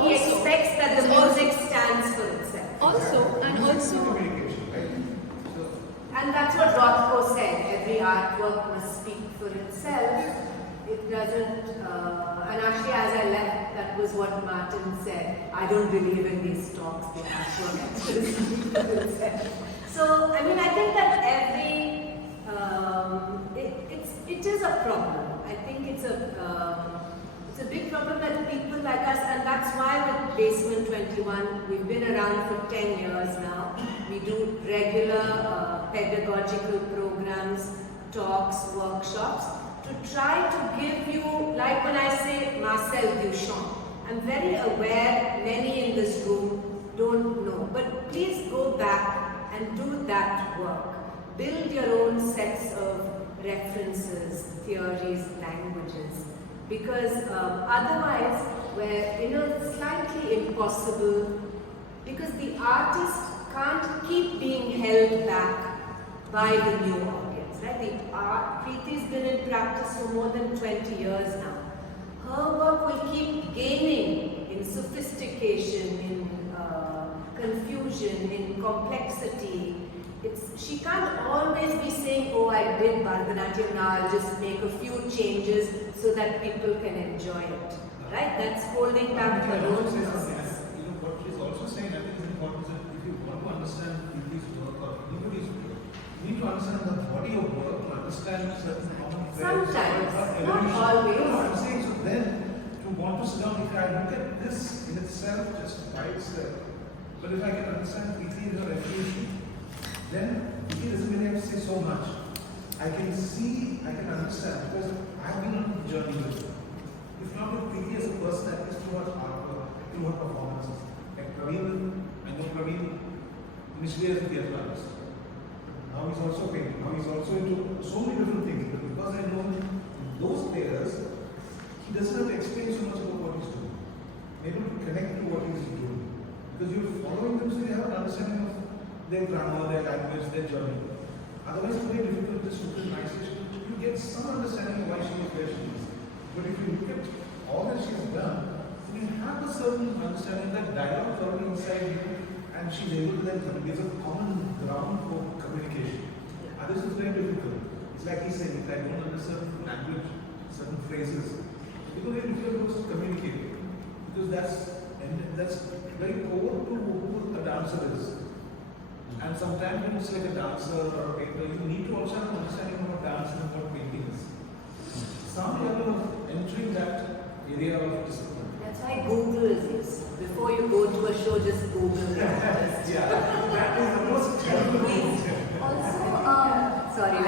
He expects that the music stands for itself. Also, Communication, right? And that's what Rothko said. Every artwork must speak for itself. It doesn't, and actually as I left, that was what Martin said. I don't believe in these talks, the artwork actually speaks for itself. So, I think that it is a problem. I think it's a big problem that people like us, and that's why with Basement 21, we've been around for 10 years now. We do regular pedagogical programs, talks, workshops, to try to give you, like when I say Marcel Duchamp, I'm very aware many in this room don't know, but please go back and do that work. Build your own sets of references, theories, languages, because otherwise we're in a slightly impossible, because the artist can't keep being held back by the new audience, right? Preethi's been in practice for more than 20 years now. her work will keep gaining in sophistication, in confusion, in complexity. She can't always be saying, oh, I did Bharatanatyam, now I'll just make a few changes so that people can enjoy it. Right? That's holding back her own process. What she's also saying, I think is important, is that if you want to understand Preethi's work or anybody's work, you need to understand the body of work to understand certain common threads. Sometimes, not evolution. always. No, I'm saying, so then, to want to sit down, if I look at this in itself, just by itself, but if I can understand Preethi as a evolution, then Preethi doesn't really have to say so much. I can see, I can understand, because I've been on a journey with her. If not with Preethi as a person, at least through her artwork, through her performances. Like Praveen, I know Praveen initially as a theatre artist. Now he's also painting. Now he's also into so many different things. But because I know those players, he doesn't have to explain so much about what he's doing. Able to connect to what he's doing. Because you're following them, so you have an understanding of their grammar, their language, their journey. Otherwise, it's very difficult just to look at isolation. You get some understanding of why she is where she is. But if you look at all that she has done, you have a certain understanding that dialogue is already inside you, and she's able to then give a common ground for communication. Others is very difficult. It's like he's saying, if I don't understand language, certain phrases, because very difficult to communicate. Because that's very core to who a dancer is. And sometimes when it's like a dancer or a painter, you need to also have an understanding of what dance and what painting is. Some level of entering that area of discipline. That's why Google is used. Before you go to a show, just Google it. That is the most terrible thing. Also, Sorry, I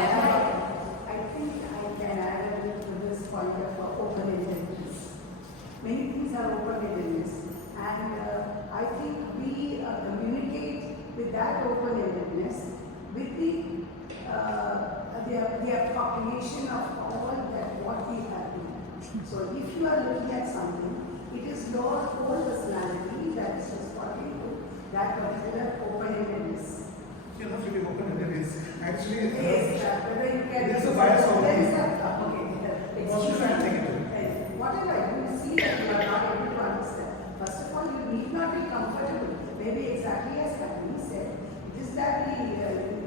think I can add a bit to this point of open-endedness. Many things are open-endedness, and I think we communicate with that open-endedness with the appropriation of all that what we have been. So if you are looking at something, it is your whole personality that is responding to that particular open-endedness. You're not really open-ended. It's actually Whether you can. There's a bias on There it. is a Positive and negative. whatever you see that you are not able to understand. First of all, you need not be comfortable. Maybe exactly as Padmini said, it is that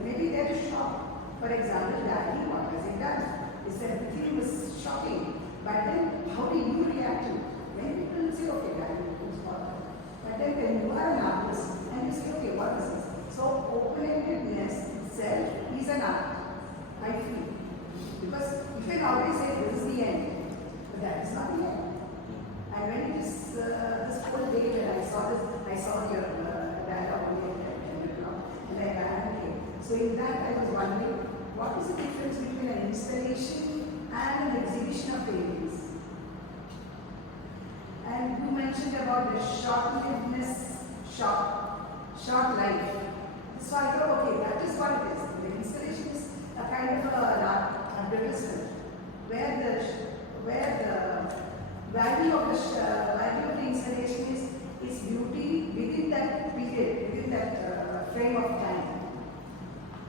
maybe there is shock. For example, Daddy, what has he done? Is everything was shocking. But then, how do you react to it? Many people say, okay, Daddy, it was important. But then when you are an artist and you say, okay, what is this? So open-endedness itself is an art, I feel. Because you can always say this is the end, but that is not the end. And when it is this whole day when I saw your dialogue on the and I ran again. So in that I was wondering, what is the difference between an installation and an exhibition of paintings? And you mentioned about the short-livedness, short life. So I thought, okay, that is what it is. The installation is a kind of an advertisement where the value of the installation is beauty within that period, within that frame of time.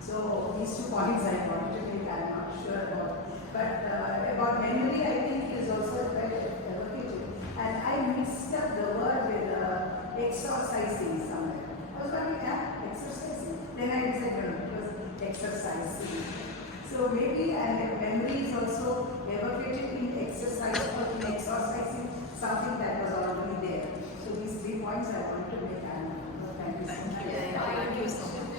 So these 2 points I wanted to make. I'm not sure about, but about memory, I think is also very evocative. And I mixed up the word with exorcising somewhere. I was wondering, exercising. Then I said, no, it was exercising. So maybe memory is also evocated in exercise or in exorcising something that was already there. So these 3 points I want to make. Thank you so much. Thank you so much.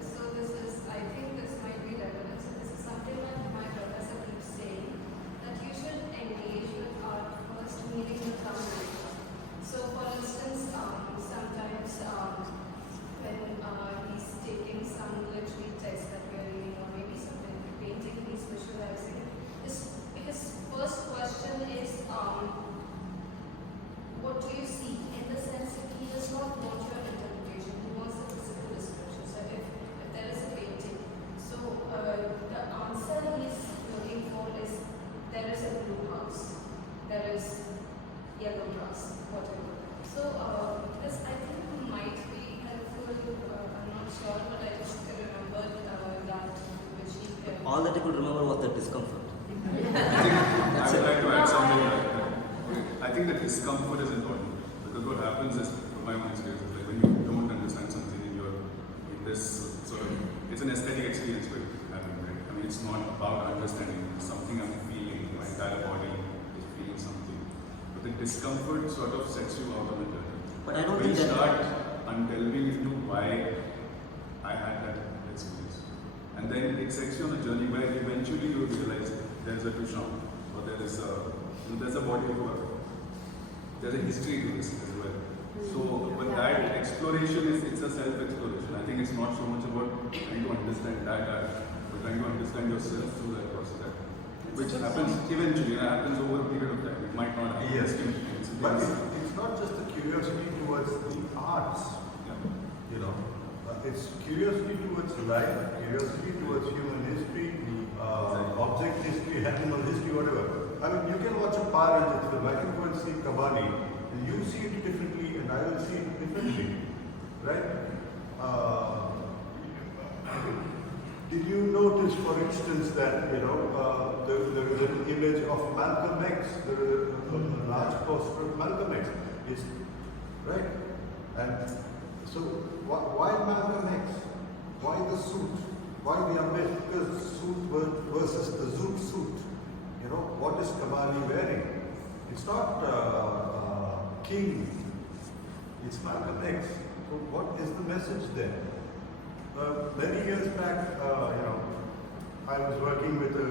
So this is, I think this might be relevant. So this is something that my professor keeps saying, that you should engage with art first, meeting the company. So for instance, sometimes when he's taking some literary text that we're reading, or maybe something painting he's visualizing, his first question is, what do you see? In the sense that he does not want your interpretation, he wants a physical description. So if there is a painting, so the answer he's looking for is there is a blue house, there is yellow grass, whatever. So this I think might be helpful, I'm not sure, but I just remembered that which he All that I could remember was the discomfort. I would like to add something. think that discomfort is important, because what happens is, from my own experience, is like when you don't understand something and you're in this sort of, it's an aesthetic experience with having, right? I mean, it's not about understanding something I'm feeling, my entire body is feeling something. But the discomfort sort of sets you out on a journey. But I don't when you think that. start delving into why I had that experience. And then it sets you on a journey where eventually you realize there's a touchant, or there's a body of work. There's a history to this as well. So, but that exploration it's a self-exploration. I think it's not so much about trying to understand that art, but trying to understand yourself through that process. Which happens eventually, it happens over a period of time. It might not happen. Yes. It's But it's not just the curiosity towards the arts, you know. It's curiosity towards life, curiosity towards human history, object history, animal history, whatever. I mean, you can watch a Parijit film, I can go and see Kabani, and you see it differently, and I will see it differently, right? Did you notice, for instance, that, you know, there is an image of Malcolm X, there is a large poster of Malcolm X, it's, right? And so, why Malcolm X? Why the suit? Why the Ambedkar suit versus the Zoot suit? You know, what is Kamali wearing? It's not King, it's Malcolm X. So what is the message there? Many years back, you know, I was working with a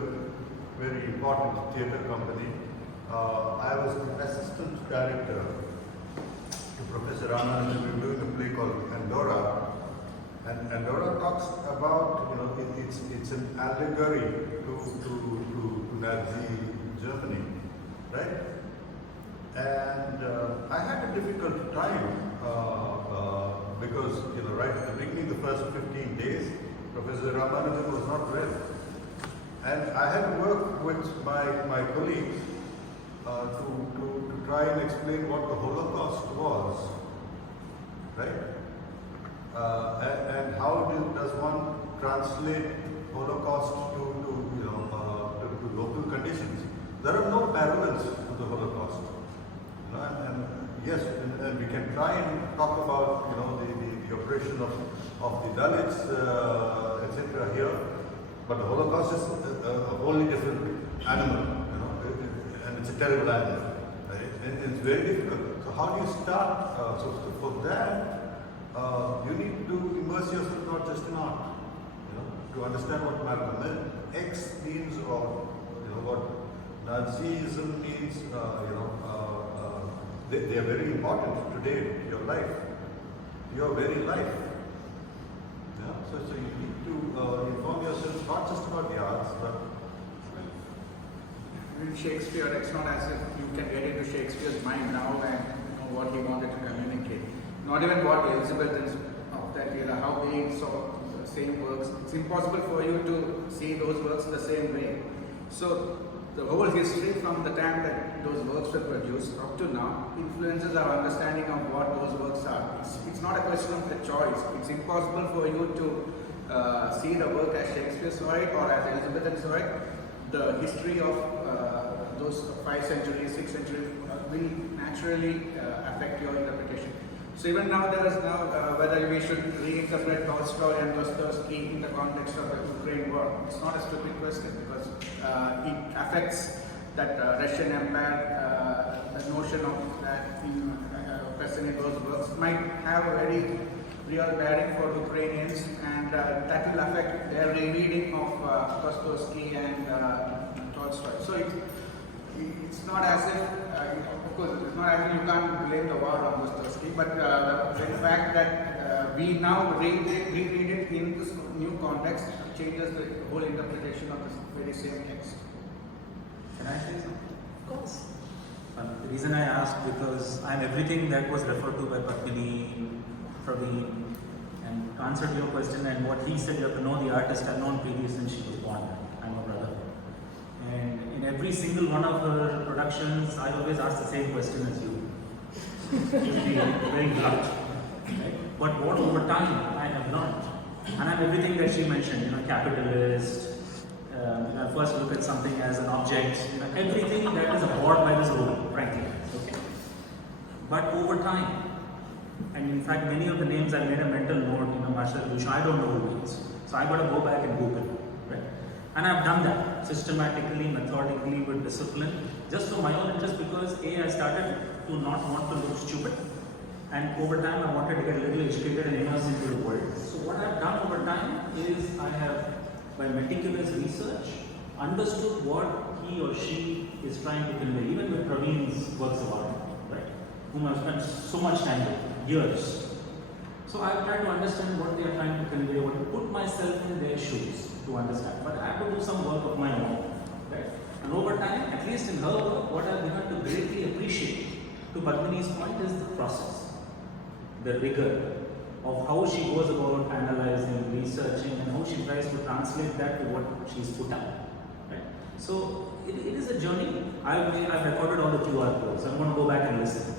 very important theatre company. I was the assistant director to Professor Anand. We were doing a play called Andorra. And Andorra talks about, you know, it's an allegory to Nazi Germany, right? And I had a difficult time because, you know, right at the beginning, the first 15 days, Professor Ramanujan was not well. And I had to work with my colleagues to try and explain what the Holocaust was, right? And how does one translate Holocaust to you know to local conditions? There are no parallels to the Holocaust, you know, and yes, and we can try and talk about, you know, the oppression of the Dalits, etc. here, but the Holocaust is a wholly different animal, you know, and it's a terrible animal, right? And it's very difficult. So how do you start? So for that. You need to immerse yourself not just in art, you know, to understand what Malcolm X means, or, you know, what Nazism means. You know, they are very important today to your life, to your very life. Yeah? So you need to inform yourself not just about the arts, but in Shakespeare, it's not as if you can get into Shakespeare's mind now and know what he wanted to communicate. Not even what Elizabeth of that era, how they saw the same works. It's impossible for you to see those works the same way. So the whole history from the time that those works were produced up to now influences our understanding of what those works are. It's not a question of the choice. It's impossible for you to see the work as Shakespeare saw it or as Elizabeth saw it. The history of those 5 centuries, 6 centuries will naturally affect your interpretation. So even now there is whether we should reinterpret Tolstoy and Dostoevsky in the context of the Ukraine war. It's not a stupid question because it affects that Russian Empire, the notion of that person in those works might have a very real bearing for Ukrainians, and that will affect their rereading of Dostoevsky and Tolstoy. So it's not as if, of course, it's not as if you can't blame the war on Dostoevsky, but the fact that we now reread it in this new context changes the whole interpretation of this very same text. Can I say something? Of course. The reason I asked because I'm everything that was referred to by Padmini, Praveen, and to answer to your question and what he said, you have to know the artist. I've known Preethi since she was born. I'm a brother. And in every single one of her productions, I always ask the same question as you. Just be very blunt. Right? But what over time I have learned, and I'm everything that she mentioned, you know, capitalist, first look at something as an object, you know, everything that is abhorred by this world, frankly. Okay? But over time, and in fact many of the names I made a mental note, Marshall Bush, I don't know who he is. So I got to go back and Google, right? And I've done that systematically, methodically, with discipline, just for my own interest, because I started to not want to look stupid. And over time, I wanted to get a little educated and immersed into the world. So what I've done over time is I have, by meticulous research, understood what he or she is trying to convey. Even with Praveen's works of art, right? Whom I've spent so much time with, years. So I've tried to understand what they are trying to convey, or to put myself in their shoes to understand. But I have to do some work of my own, right? And over time, at least in her work, what I've begun to greatly appreciate, to Padmini's point, is the process. The rigor of how she goes about analyzing, researching, and how she tries to translate that to what she's put out. Right? So it is a journey. I've recorded all the QR codes. I'm going to go back and listen.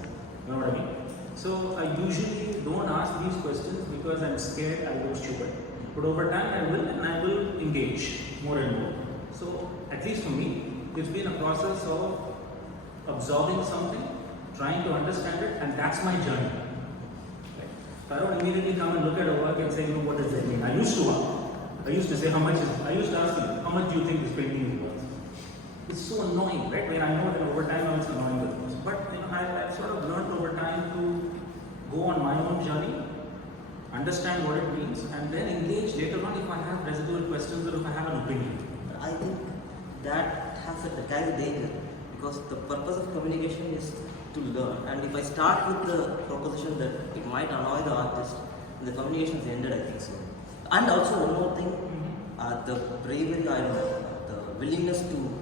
You know what I mean? So I usually don't ask these questions because I'm scared I look stupid. But over time I will, and I will engage more and more. So at least for me, it's been a process of absorbing something, trying to understand it, and that's my journey. I don't immediately come and look at a work and say, what does that mean? I used to say, I used to ask you, how much do you think this painting is worth? It's so annoying, right? When I know that over time it's annoying. But I've sort of learned over time to go on my own journey, understand what it means, and then engage later on if I have residual questions or if I have an opinion. I think that has a carries danger, because the purpose of communication is to learn, and if I start with the proposition that it might annoy the artist, the communication is ended, I think so. And also one more thing, the bravery, the willingness to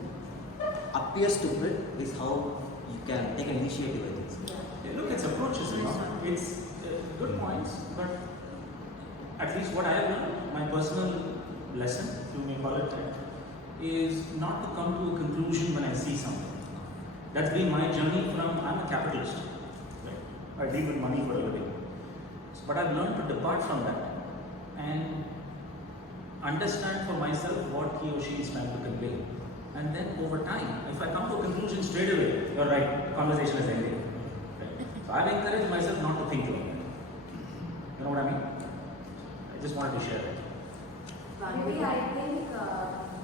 appear stupid is how you can take an initiative, I think so. Yeah, look, it's approaches, it's good points, but at least what I have learned, my personal lesson, if you may call it that, is not to come to a conclusion when I see something. That's been my journey from, I'm a capitalist, right? I deal with money for a living. But I've learned to depart from that and understand for myself what he or she is trying to convey. And then over time, if I come to a conclusion straight away, you're right, the conversation is ending. Right? So I've encouraged myself not to think like that. You know what I mean? I just wanted to share that. Maybe I think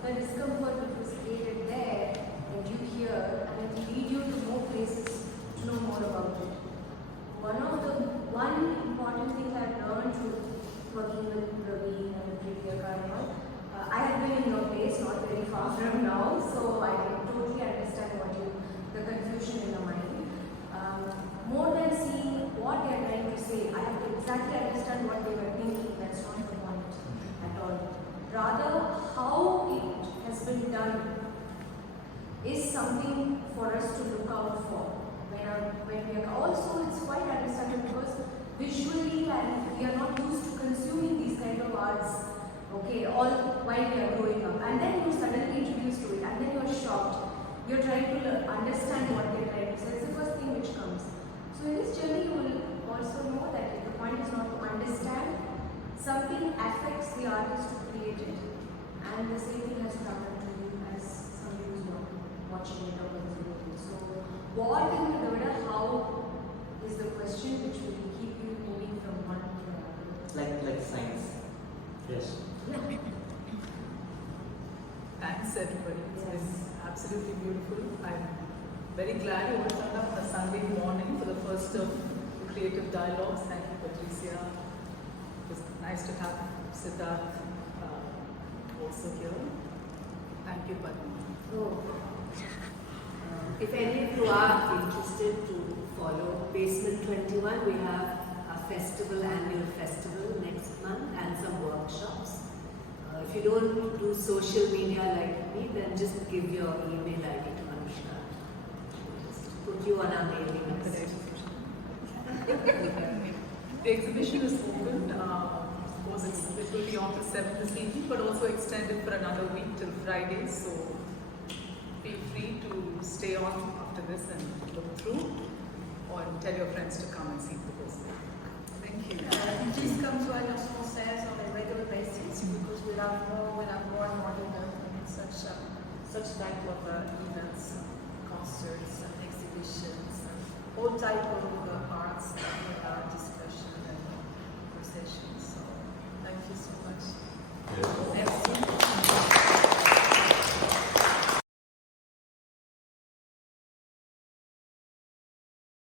the discomfort that was created there, and you hear, and it will lead you to more places to know more about it. One important thing I've learned with working with Praveen and Preethi Athreya, I have been in your place, not very far from now, so I totally understand the confusion in your mind. More than seeing what they are trying to say, I have to exactly understand what they were thinking. That's not the point at all. Rather, how it has been done is something for us to look out for. When we are also, it's quite understandable because visually and we are not used to consuming these kind of arts, okay, all while we are growing up. And then you suddenly introduced to it and then you are shocked. You're trying to understand what they're trying to say. It's the first thing which comes. So in this journey, you will also know that the point is not to understand, something affects the artist to create it. And the same thing has to happen to you as somebody who's watching it or consuming it. So what in the Davida, how is the question which will keep you moving from one to another? Like science. Yes. Yeah. Thanks everybody. It's been absolutely beautiful. I'm very glad you all turned up on a Sunday morning for the first of the creative dialogues. Thank you, Patricia. It was nice to have Siddharth also here. Thank you, Padmini. So, if any of you are interested to follow Basement 21, we have a annual festival next month and some workshops. If you don't do social media like me, then just give your email ID to Anushka. Just put you on our mailing list. The exhibition is open. Of course, it will be on to 7 this evening, but also extended for another week till Friday. So feel free to stay on after this and look through, or tell your friends to come and see the poster. Thank you. Please come to Alliance Française on a regular basis because we'll have more and more development in such type of events, concerts, exhibitions, all type of arts and discussion and conversations.